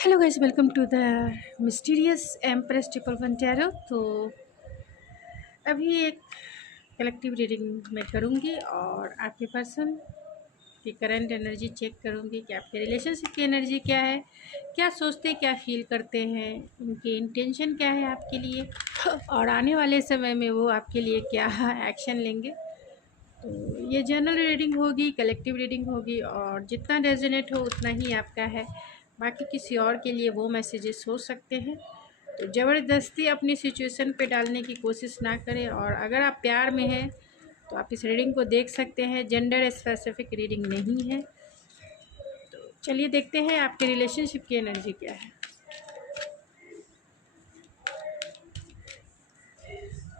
Hello guys, welcome to the mysterious empress triple one tarot. तो अभी एक collective reading मैं करूँगी और आपके पर्सन की करंट एनर्जी चेक करूँगी कि आपके रिलेशनशिप की एनर्जी क्या है, क्या सोचते, क्या फील करते हैं, उनकी इंटेंशन क्या है आपके लिए और आने वाले समय में वो आपके लिए क्या एक्शन लेंगे। तो ये जनरल रीडिंग होगी, कलेक्टिव रीडिंग होगी और जितना रेजोनेट हो उतना ही आपका है। बाकी किसी और के लिए वो मैसेजेस हो सकते हैं, तो ज़बरदस्ती अपनी सिचुएशन पे डालने की कोशिश ना करें। और अगर आप प्यार में हैं तो आप इस रीडिंग को देख सकते हैं, जेंडर स्पेसिफिक रीडिंग नहीं है। तो चलिए देखते हैं आपके रिलेशनशिप की एनर्जी क्या है।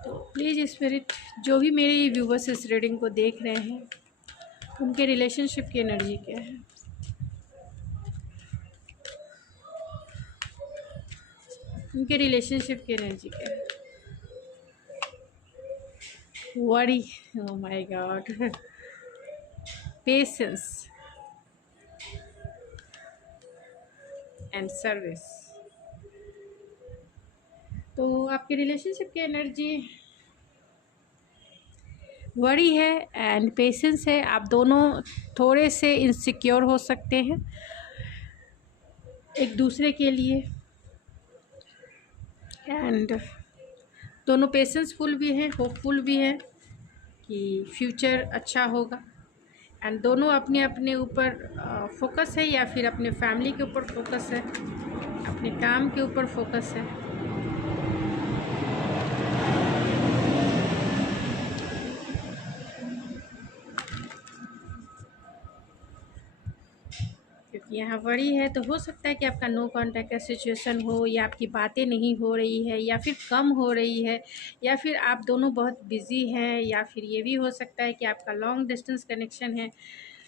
तो प्लीज़ स्पिरिट, जो भी मेरे व्यूवर्स इस रीडिंग को देख रहे हैं, उनके रिलेशनशिप की एनर्जी क्या है। उनके रिलेशनशिप की एनर्जी क्या है। Worry, oh my god, patience and service. तो आपके रिलेशनशिप की एनर्जी वरी है एंड पेशेंस है। आप दोनों थोड़े से इनसिक्योर हो सकते हैं एक दूसरे के लिए, एंड दोनों पेशेंसफुल भी हैं, होपफुल भी हैं कि फ्यूचर अच्छा होगा। एंड दोनों अपने अपने ऊपर फोकस है, या फिर अपने फैमिली के ऊपर फोकस है, अपने काम के ऊपर फोकस है। क्योंकि यहाँ वरी है तो हो सकता है कि आपका नो कांटेक्ट का सिचुएशन हो, या आपकी बातें नहीं हो रही है, या फिर कम हो रही है, या फिर आप दोनों बहुत बिजी हैं, या फिर ये भी हो सकता है कि आपका लॉन्ग डिस्टेंस कनेक्शन है।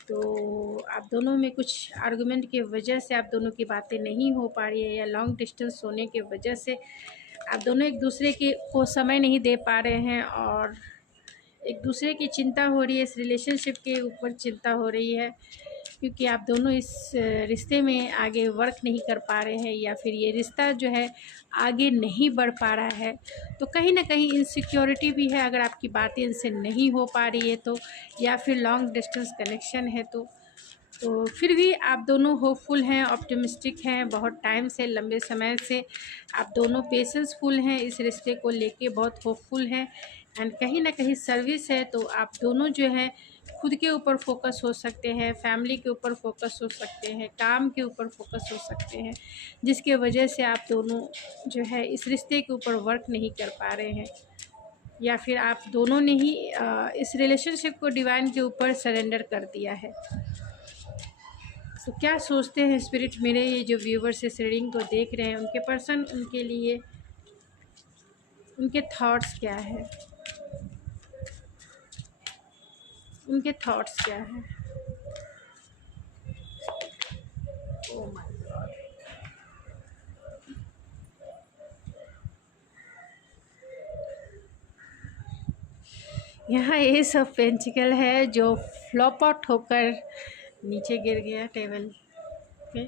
तो आप दोनों में कुछ आर्गुमेंट की वजह से आप दोनों की बातें नहीं हो पा रही है, या लॉन्ग डिस्टेंस होने की वजह से आप दोनों एक दूसरे के को समय नहीं दे पा रहे हैं, और एक दूसरे की चिंता हो रही है, इस रिलेशनशिप के ऊपर चिंता हो रही है, क्योंकि आप दोनों इस रिश्ते में आगे वर्क नहीं कर पा रहे हैं, या फिर ये रिश्ता जो है आगे नहीं बढ़ पा रहा है। तो कहीं ना कहीं इनसिक्योरिटी भी है अगर आपकी बातें इनसे नहीं हो पा रही है तो, या फिर लॉन्ग डिस्टेंस कनेक्शन है तो फिर भी आप दोनों होपफुल हैं, ऑप्टिमिस्टिक हैं। बहुत टाइम से, लंबे समय से आप दोनों पेशेंसफुल हैं, इस रिश्ते को लेके बहुत होपफुल हैं। एंड कहीं ना कहीं सर्विस है, तो आप दोनों जो है खुद के ऊपर फोकस हो सकते हैं, फैमिली के ऊपर फोकस हो सकते हैं, काम के ऊपर फोकस हो सकते हैं, जिसके वजह से आप दोनों जो है इस रिश्ते के ऊपर वर्क नहीं कर पा रहे हैं, या फिर आप दोनों ने ही इस रिलेशनशिप को डिवाइन के ऊपर सरेंडर कर दिया है। तो क्या सोचते हैं स्पिरिट, मेरे ये जो व्यूवर्स इस रीडिंग को देख रहे हैं, उनके पर्सन, उनके लिए उनके थॉट्स क्या है, उनके थॉट्स क्या है। ओह माय गॉड, यहाँ एस ऑफ पेंटिकल है जो फ्लॉप आउट होकर नीचे गिर गया टेबल पे।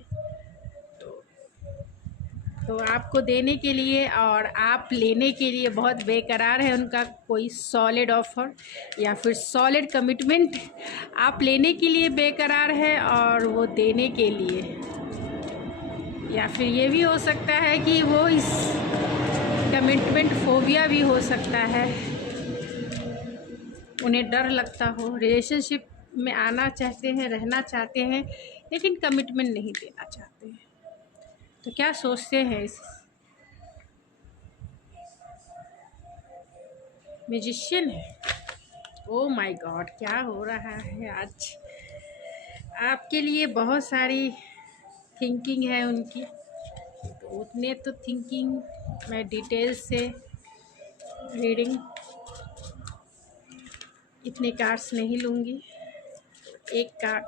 तो आपको देने के लिए और आप लेने के लिए बहुत बेकरार है उनका कोई सॉलिड ऑफर, या फिर सॉलिड कमिटमेंट। आप लेने के लिए बेकरार है और वो देने के लिए, या फिर ये भी हो सकता है कि वो इस कमिटमेंट फोबिया भी हो सकता है, उन्हें डर लगता हो, रिलेशनशिप में आना चाहते हैं, रहना चाहते हैं, लेकिन कमिटमेंट नहीं देना चाहते हैं। तो क्या सोचते हैं इस म्यूजिशियन है। ओ माय गॉड, क्या हो रहा है आज। आपके लिए बहुत सारी थिंकिंग है उनकी, तो उतने तो थिंकिंग मैं डिटेल से रीडिंग इतने कार्ड्स नहीं लूँगी। एक कार्ड,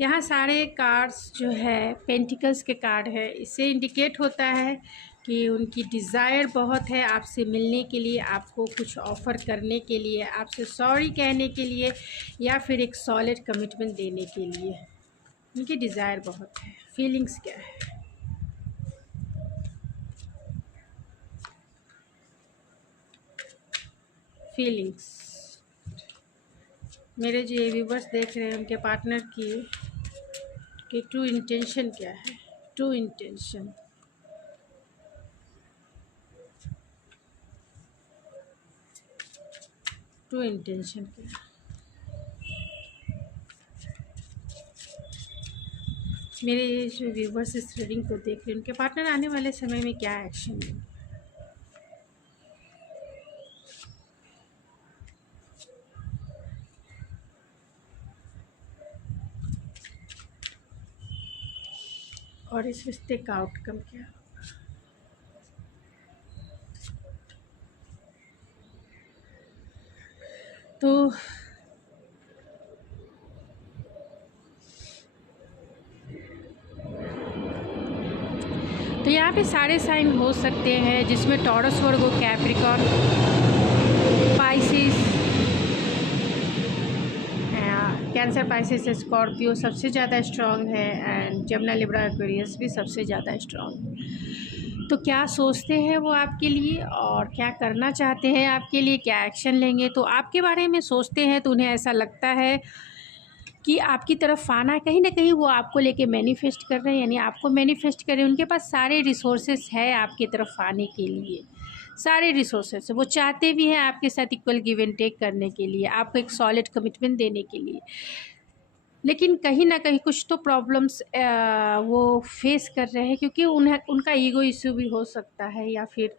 यहाँ सारे कार्ड्स जो है पेंटिकल्स के कार्ड है। इससे इंडिकेट होता है कि उनकी डिज़ायर बहुत है आपसे मिलने के लिए, आपको कुछ ऑफ़र करने के लिए, आपसे सॉरी कहने के लिए, या फिर एक सॉलिड कमिटमेंट देने के लिए। उनकी डिज़ायर बहुत है। फीलिंग्स क्या है? फीलिंग्स, मेरे जो ये व्यूवर्स देख रहे हैं उनके पार्टनर की ट्रू इंटेंशन क्या है? ट्रू इंटेंशन, ट्रू इंटेंशन क्या है? मेरे जो व्यूवर्स इस रीडिंग को देख रहे हैं उनके पार्टनर आने वाले समय में क्या एक्शन है? और इस रिश्ते का आउटकम क्या? तो यहाँ पे सारे साइन हो सकते हैं, जिसमें Taurus, Virgo, Capricorn, Pisces, Cancer, Pisces, Scorpio सबसे ज़्यादा स्ट्रॉन्ग है, एंड जमुना, लिब्रा, एक्वेरियस भी सबसे ज़्यादा स्ट्रॉन्ग। तो क्या सोचते हैं वो आपके लिए और क्या करना चाहते हैं आपके लिए, क्या एक्शन लेंगे? तो आपके बारे में सोचते हैं तो उन्हें ऐसा लगता है कि आपकी तरफ आना है, कहीं ना कहीं वो आपको लेके मैनिफेस्ट कर रहे हैं, यानी आपको मैनिफेस्ट कर रहे हैं। उनके पास सारे रिसोर्सेस है आपकी तरफ आने के लिए, सारे रिसोर्सेस वो चाहते भी हैं आपके साथ इक्वल गिव एंड टेक करने के लिए, आपको एक सॉलिड कमिटमेंट देने के लिए। लेकिन कहीं ना कहीं कुछ तो प्रॉब्लम्स वो फेस कर रहे हैं, क्योंकि उनका ईगो इश्यू भी हो सकता है, या फिर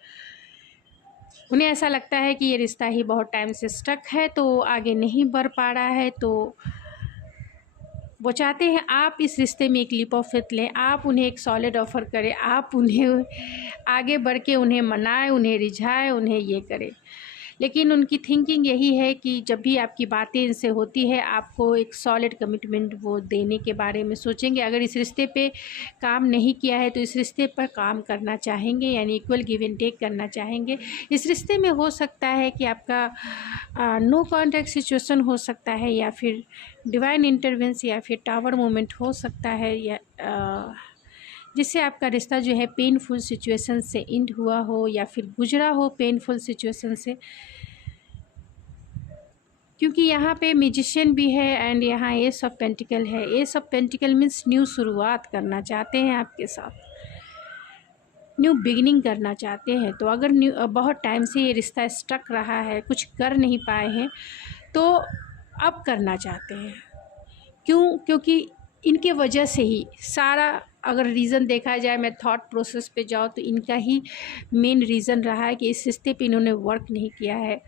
उन्हें ऐसा लगता है कि ये रिश्ता ही बहुत टाइम से स्टक है, तो आगे नहीं बढ़ पा रहा है। तो वो चाहते हैं आप इस रिश्ते में एक लीप ऑफ फेथ लें, आप उन्हें एक सॉलिड ऑफ़र करें, आप उन्हें आगे बढ़ के उन्हें मनाएं, उन्हें रिझाएं, उन्हें ये करें। लेकिन उनकी थिंकिंग यही है कि जब भी आपकी बातें इनसे होती है, आपको एक सॉलिड कमिटमेंट वो देने के बारे में सोचेंगे। अगर इस रिश्ते पे काम नहीं किया है तो इस रिश्ते पर काम करना चाहेंगे, यानी इक्वल गिव एंड टेक करना चाहेंगे। इस रिश्ते में हो सकता है कि आपका नो कॉन्टैक्ट सिचुएशन हो सकता है, या फिर डिवाइन इंटरवेंस, या फिर टावर मोमेंट हो सकता है, या जिससे आपका रिश्ता जो है पेनफुल सिचुएशन से एंड हुआ हो, या फिर गुजरा हो पेनफुल सिचुएशन से। क्योंकि यहाँ पे मैजिशियन भी है एंड यहाँ एस ऑफ पेंटिकल है। S of pentacle means new शुरुआत करना चाहते हैं आपके साथ, न्यू बिगिनिंग करना चाहते हैं। तो अगर बहुत टाइम से ये रिश्ता स्टक रहा है, कुछ कर नहीं पाए हैं, तो अब करना चाहते हैं। क्योंकि इनके वजह से ही सारा, अगर रीज़न देखा जाए, मैं थॉट प्रोसेस पे जाऊँ तो इनका ही मेन रीज़न रहा है कि इस रिश्ते पे इन्होंने वर्क नहीं किया है,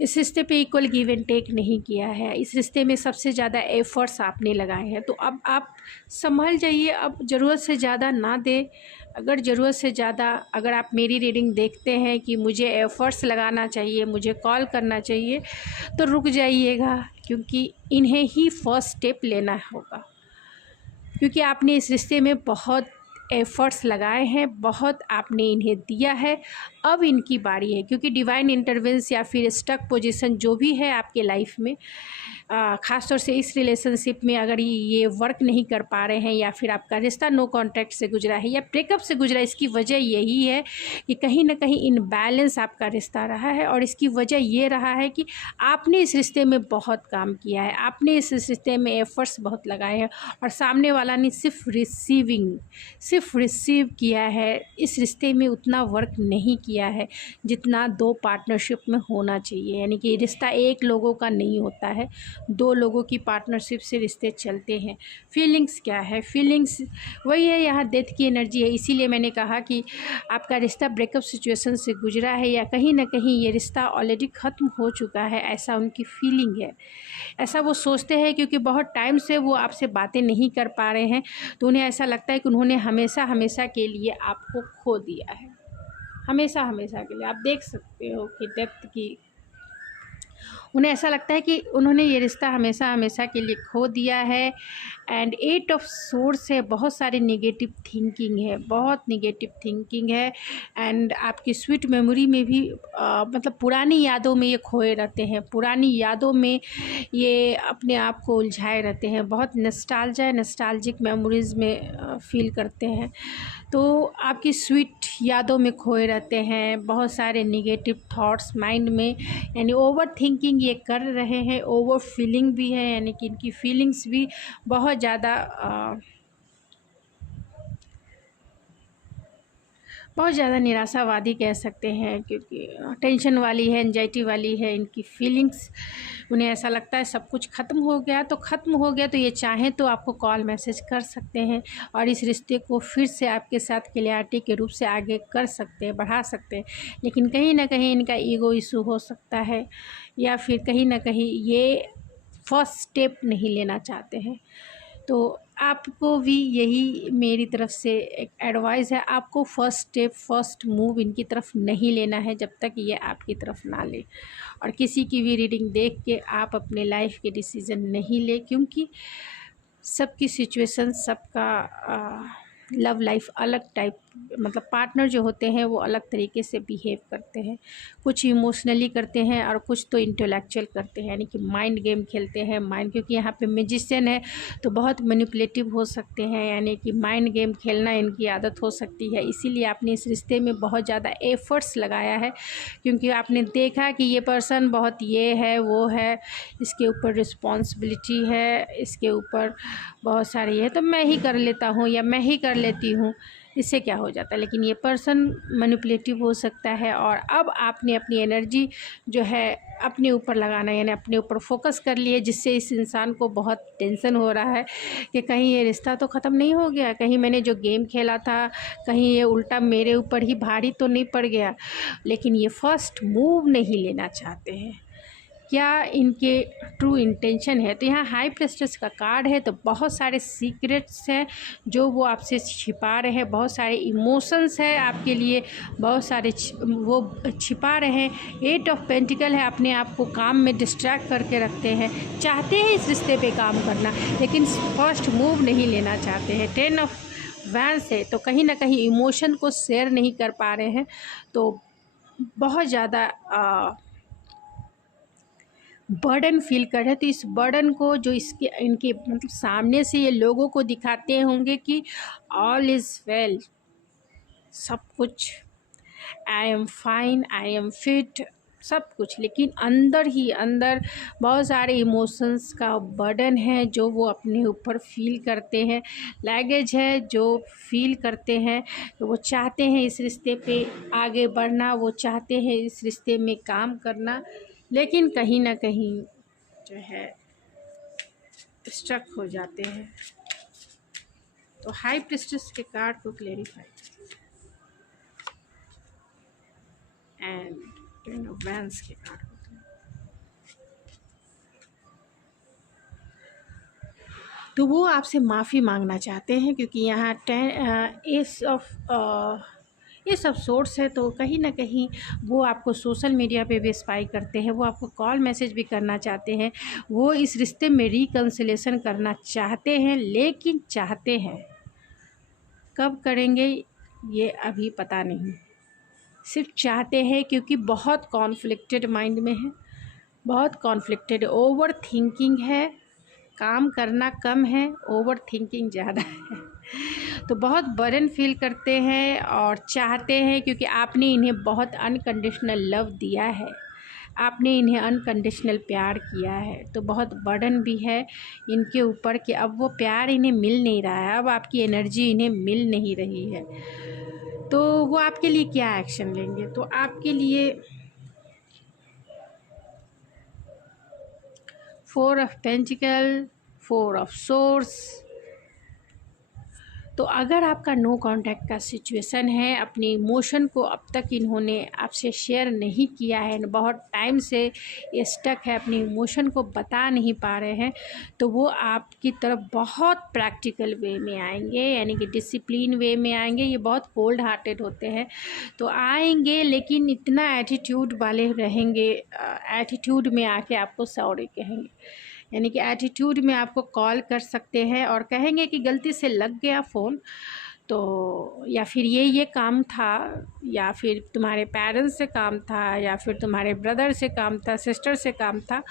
इस रिश्ते पे इक्वल गिव एंड टेक नहीं किया है, इस रिश्ते में सबसे ज़्यादा एफ़र्ट्स आपने लगाए हैं। तो अब आप संभल जाइए, अब ज़रूरत से ज़्यादा ना दें। अगर ज़रूरत से ज़्यादा, अगर आप मेरी रीडिंग देखते हैं कि मुझे एफ़र्ट्स लगाना चाहिए, मुझे कॉल करना चाहिए, तो रुक जाइएगा, क्योंकि इन्हें ही फर्स्ट स्टेप लेना होगा। क्योंकि आपने इस रिश्ते में बहुत एफ़र्ट्स लगाए हैं, बहुत आपने इन्हें दिया है, अब इनकी बारी है। क्योंकि डिवाइन इंटरवेंस या फिर स्टक पोजीशन जो भी है आपके लाइफ में, ख़ास तौर से इस रिलेशनशिप में अगर ये वर्क नहीं कर पा रहे हैं, या फिर आपका रिश्ता नो कॉन्टैक्ट से गुजरा है या ब्रेकअप से गुजरा, इसकी वजह यही है कि कहीं ना कहीं इनबैलेंस आपका रिश्ता रहा है। और इसकी वजह ये रहा है कि आपने इस रिश्ते में बहुत काम किया है, आपने इस रिश्ते में एफ़र्ट्स बहुत लगाए हैं, और सामने वाला ने सिर्फ रिसीव किया है। इस रिश्ते में उतना वर्क नहीं किया है जितना दो पार्टनरशिप में होना चाहिए। यानी कि रिश्ता एक लोगों का नहीं होता है, दो लोगों की पार्टनरशिप से रिश्ते चलते हैं। फीलिंग्स क्या है? फीलिंग्स वही है, यहाँ डेथ की एनर्जी है। इसीलिए मैंने कहा कि आपका रिश्ता ब्रेकअप सिचुएशन से गुजरा है, या कहीं ना कहीं ये रिश्ता ऑलरेडी ख़त्म हो चुका है, ऐसा उनकी फीलिंग है, ऐसा वो सोचते हैं। क्योंकि बहुत टाइम से वो आपसे बातें नहीं कर पा रहे हैं, तो उन्हें ऐसा लगता है कि उन्होंने हमेशा के लिए आपको खो दिया है, हमेशा के लिए। आप देख सकते हो कि डेप्थ की उन्हें ऐसा लगता है कि उन्होंने ये रिश्ता हमेशा हमेशा के लिए खो दिया है। एंड 8 ऑफ सोर्ड्स है, बहुत सारी नेगेटिव थिंकिंग है, बहुत नेगेटिव थिंकिंग है। एंड आपकी स्वीट मेमोरी में भी मतलब पुरानी यादों में ये खोए रहते हैं, पुरानी यादों में ये अपने आप को उलझाए रहते हैं, बहुत नस्टाल्जिक मेमोरीज़ में फील करते हैं। तो आपकी स्वीट यादों में खोए रहते हैं, बहुत सारे नेगेटिव थॉट्स माइंड में, यानी ओवर थिंकिंग ये कर रहे हैं, ओवर फीलिंग भी है, यानी कि इनकी फीलिंग्स भी बहुत ज़्यादा निराशावादी कह सकते हैं, क्योंकि टेंशन वाली है, एंजाइटी वाली है इनकी फीलिंग्स। उन्हें ऐसा लगता है सब कुछ ख़त्म हो गया, तो ख़त्म हो गया तो ये चाहें तो आपको कॉल मैसेज कर सकते हैं और इस रिश्ते को फिर से आपके साथ क्लियरिटी के रूप से आगे कर सकते हैं, बढ़ा सकते हैं। लेकिन कहीं ना कहीं इनका ईगो इशू हो सकता है, या फिर कहीं ना कहीं ये फर्स्ट स्टेप नहीं लेना चाहते हैं। तो आपको भी यही मेरी तरफ से एक एडवाइस है, आपको फर्स्ट स्टेप, फर्स्ट मूव इनकी तरफ नहीं लेना है जब तक ये आपकी तरफ ना ले। और किसी की भी रीडिंग देख के आप अपने लाइफ के डिसीज़न नहीं ले, क्योंकि सबकी सिचुएशन, सबका लव लाइफ अलग टाइप, मतलब पार्टनर जो होते हैं वो अलग तरीके से बिहेव करते हैं। कुछ इमोशनली करते हैं और कुछ तो इंटेलेक्चुअल करते हैं, यानी कि माइंड गेम खेलते हैं। माइंड, क्योंकि यहाँ पे मैजिशियन है तो बहुत मैनिपुलेटिव हो सकते हैं, यानी कि माइंड गेम खेलना इनकी आदत हो सकती है। इसीलिए आपने इस रिश्ते में बहुत ज़्यादा एफर्ट्स लगाया है, क्योंकि आपने देखा कि ये पर्सन बहुत ये है वो है, इसके ऊपर रिस्पॉन्सिबिलिटी है, इसके ऊपर बहुत सारी है, तो मैं ही कर लेता हूँ या मैं ही कर लेती हूँ, इससे क्या हो जाता है। लेकिन ये पर्सन मैनिपुलेटिव हो सकता है, और अब आपने अपनी एनर्जी जो है अपने ऊपर लगाना, यानी अपने ऊपर फोकस कर लिए, जिससे इस इंसान को बहुत टेंशन हो रहा है कि कहीं ये रिश्ता तो ख़त्म नहीं हो गया, कहीं मैंने जो गेम खेला था कहीं ये उल्टा मेरे ऊपर ही भारी तो नहीं पड़ गया। लेकिन ये फर्स्ट मूव नहीं लेना चाहते हैं। क्या इनके ट्रू इंटेंशन है? तो यहाँ हाई प्रेस्टिज का कार्ड है, तो बहुत सारे सीक्रेट्स हैं जो वो आपसे छिपा रहे हैं, बहुत सारे इमोशंस है आपके लिए, बहुत सारे वो छिपा रहे हैं। 8 ऑफ पेंटिकल है, अपने आप को काम में डिस्ट्रैक्ट करके रखते हैं, चाहते हैं इस रिश्ते पे काम करना, लेकिन फर्स्ट मूव नहीं लेना चाहते हैं। 10 ऑफ वैंस है, तो कहीं ना कहीं इमोशन को शेयर नहीं कर पा रहे हैं, तो बहुत ज़्यादा बर्डन फील कर रहे हैं। तो इस बर्डन को जो इनके मतलब सामने से ये लोगों को दिखाते होंगे कि ऑल इज़ वेल, सब कुछ, I am fine, I am fit, सब कुछ, लेकिन अंदर ही अंदर बहुत सारे इमोशंस का बर्डन है जो वो अपने ऊपर फील करते हैं, लैगेज है जो फील करते हैं। तो वो चाहते हैं इस रिश्ते पे आगे बढ़ना, वो चाहते हैं इस रिश्ते में काम करना, लेकिन कहीं ना कहीं जो है स्ट्रक हो जाते हैं। तो हाई प्रिस्टेस के कार्ड को क्लेरिफाई एंड 10 ऑफ वैंस के कार्ड होते हैं। तो वो आपसे माफ़ी मांगना चाहते हैं, क्योंकि यहाँ ये सब सोर्स है, तो कहीं ना कहीं वो आपको सोशल मीडिया पे भी स्पाई करते हैं, वो आपको कॉल मैसेज भी करना चाहते हैं, वो इस रिश्ते में रिकन्सिलेशन करना चाहते हैं, लेकिन चाहते हैं कब करेंगे ये अभी पता नहीं, सिर्फ चाहते हैं, क्योंकि बहुत कॉन्फ्लिक्टेड माइंड में है, बहुत कॉन्फ्लिक्टेड, ओवर थिंकिंग है, काम करना कम है, ओवर थिंकिंग ज़्यादा है। तो बहुत बर्डन फील करते हैं और चाहते हैं, क्योंकि आपने इन्हें बहुत अनकंडीशनल लव दिया है, आपने इन्हें अनकंडीशनल प्यार किया है, तो बहुत बर्डन भी है इनके ऊपर कि अब वो प्यार इन्हें मिल नहीं रहा है, अब आपकी एनर्जी इन्हें मिल नहीं रही है। तो वो आपके लिए क्या एक्शन लेंगे? तो आपके लिए 4 ऑफ पेंटिकल, 4 ऑफ सोर्स, तो अगर आपका नो कांटेक्ट का सिचुएशन है, अपने इमोशन को अब तक इन्होंने आपसे शेयर नहीं किया है, बहुत टाइम से ये स्टक है, अपने इमोशन को बता नहीं पा रहे हैं, तो वो आपकी तरफ बहुत प्रैक्टिकल वे में आएंगे, यानी कि डिसिप्लिन वे में आएंगे। ये बहुत कोल्ड हार्टेड होते हैं, तो आएंगे लेकिन इतना एटीट्यूड वाले रहेंगे, एटीट्यूड में आके आपको सॉरी कहेंगे, यानी कि एटीट्यूड में आपको कॉल कर सकते हैं और कहेंगे कि गलती से लग गया फ़ोन, तो या फिर ये काम था, या फिर तुम्हारे पेरेंट्स से काम था, या फिर तुम्हारे ब्रदर से काम था, सिस्टर से काम था,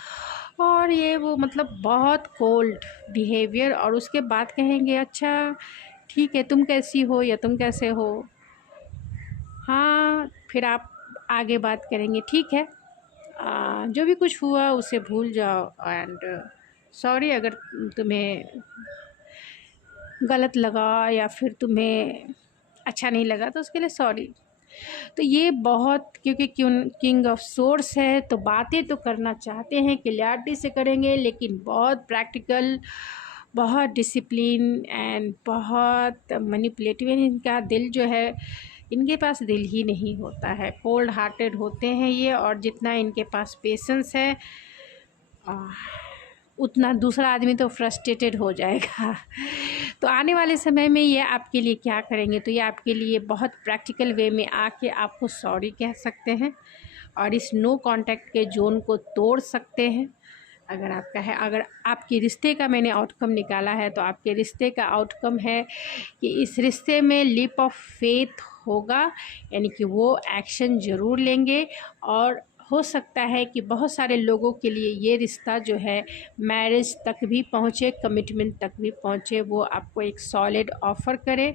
और ये वो मतलब बहुत कोल्ड बिहेवियर। और उसके बाद कहेंगे अच्छा ठीक है, तुम कैसी हो या तुम कैसे हो, हाँ, फिर आप आगे बात करेंगे, ठीक है, जो भी कुछ हुआ उसे भूल जाओ, एंड सॉरी अगर तुम्हें गलत लगा या फिर तुम्हें अच्छा नहीं लगा तो उसके लिए सॉरी। तो ये बहुत, क्योंकि किंग ऑफ सोर्स है तो बातें तो करना चाहते हैं, क्लियरिटी से करेंगे, लेकिन बहुत प्रैक्टिकल, बहुत डिसिप्लिन एंड बहुत मैनिपुलेटिव। इनका दिल जो है, इनके पास दिल ही नहीं होता है, कोल्ड हार्टेड होते हैं ये, और जितना इनके पास पेशेंस है उतना दूसरा आदमी तो फ्रस्ट्रेटेड हो जाएगा। तो आने वाले समय में ये आपके लिए क्या करेंगे, तो ये आपके लिए बहुत प्रैक्टिकल वे में आके आपको सॉरी कह सकते हैं और इस नो कांटेक्ट के जोन को तोड़ सकते हैं। अगर आपका है, अगर आपके रिश्ते का मैंने आउटकम निकाला है, तो आपके रिश्ते का आउटकम है कि इस रिश्ते में लीप ऑफ फेथ होगा, यानी कि वो एक्शन ज़रूर लेंगे, और हो सकता है कि बहुत सारे लोगों के लिए ये रिश्ता जो है मैरिज तक भी पहुँचे, कमिटमेंट तक भी पहुँचे। वो आपको एक सॉलिड ऑफ़र करे,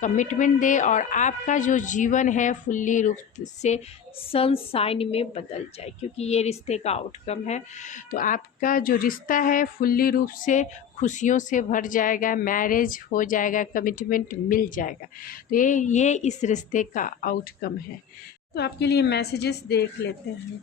कमिटमेंट दे, और आपका जो जीवन है फुल्ली रूप से सनशाइन में बदल जाए, क्योंकि ये रिश्ते का आउटकम है। तो आपका जो रिश्ता है फुल्ली रूप से खुशियों से भर जाएगा, मैरिज हो जाएगा, कमिटमेंट मिल जाएगा। तो ये इस रिश्ते का आउटकम है। तो आपके लिए मैसेजेस देख लेते हैं।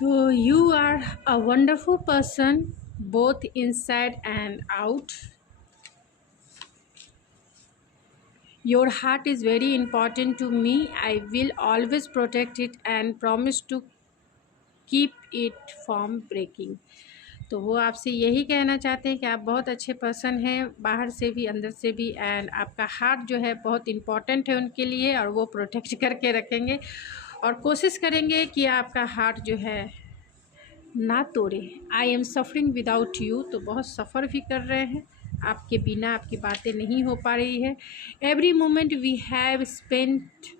तो you are a wonderful person both inside and out. Your heart is very important to me. I will always protect it and promise to keep it from breaking. तो वो आपसे यही कहना चाहते हैं कि आप बहुत अच्छे पर्सन हैं, बाहर से भी अंदर से भी, एंड आपका हार्ट जो है बहुत इम्पॉर्टेंट है उनके लिए, और वो प्रोटेक्ट करके रखेंगे और कोशिश करेंगे कि आपका हार्ट जो है ना तोड़े। I am suffering without you, तो बहुत सफ़र भी कर रहे हैं, आपके बिना आपकी बातें नहीं हो पा रही है। Every moment we have spent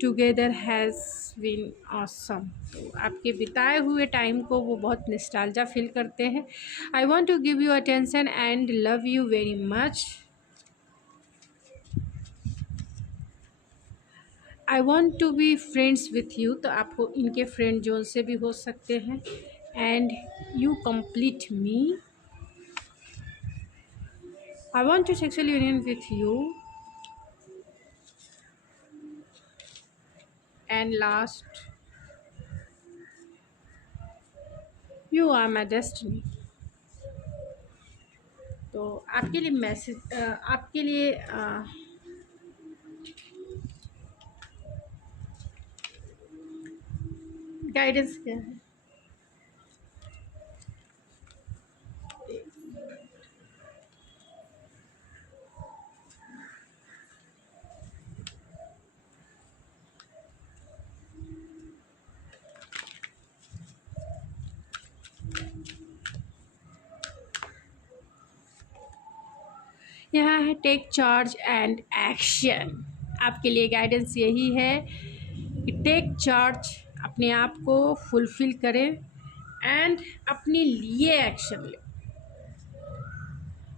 together has been awesome, तो आपके बिताए हुए टाइम को वो बहुत नॉस्टैल्जिया फील करते हैं। I want to give you attention and love you very much. I want to be friends with you, तो आपको इनके फ्रेंड जोन से भी हो सकते हैं। And you complete me. I want to sexual union with you. And last, you are my destiny. तो आपके लिए मैसेज, आपके लिए गाइडेंस क्या है। यहाँ है टेक चार्ज एंड एक्शन। आपके लिए गाइडेंस यही है कि टेक चार्ज, अपने आप को फुलफ़िल करें एंड अपने लिए एक्शन लें।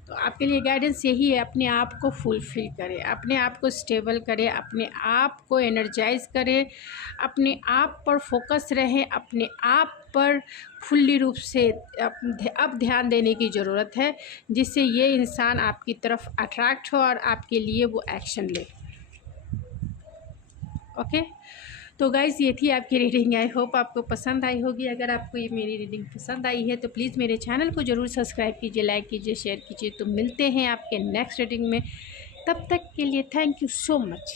तो आपके लिए गाइडेंस यही है, अपने आप को फुलफ़िल करें, अपने आप को स्टेबल करें, अपने आप को एनर्जाइज़ करें, अपने आप पर फोकस रहें, अपने आप पर फुल्ली रूप से अब ध्यान देने की ज़रूरत है, जिससे ये इंसान आपकी तरफ अट्रैक्ट हो और आपके लिए वो एक्शन ले। ओके, तो गाइज़ ये थी आपकी रीडिंग। आई होप आपको पसंद आई होगी। अगर आपको ये मेरी रीडिंग पसंद आई है तो प्लीज़ मेरे चैनल को ज़रूर सब्सक्राइब कीजिए, लाइक कीजिए, शेयर कीजिए। तो मिलते हैं आपके नेक्स्ट रीडिंग में, तब तक के लिए थैंक यू सो मच।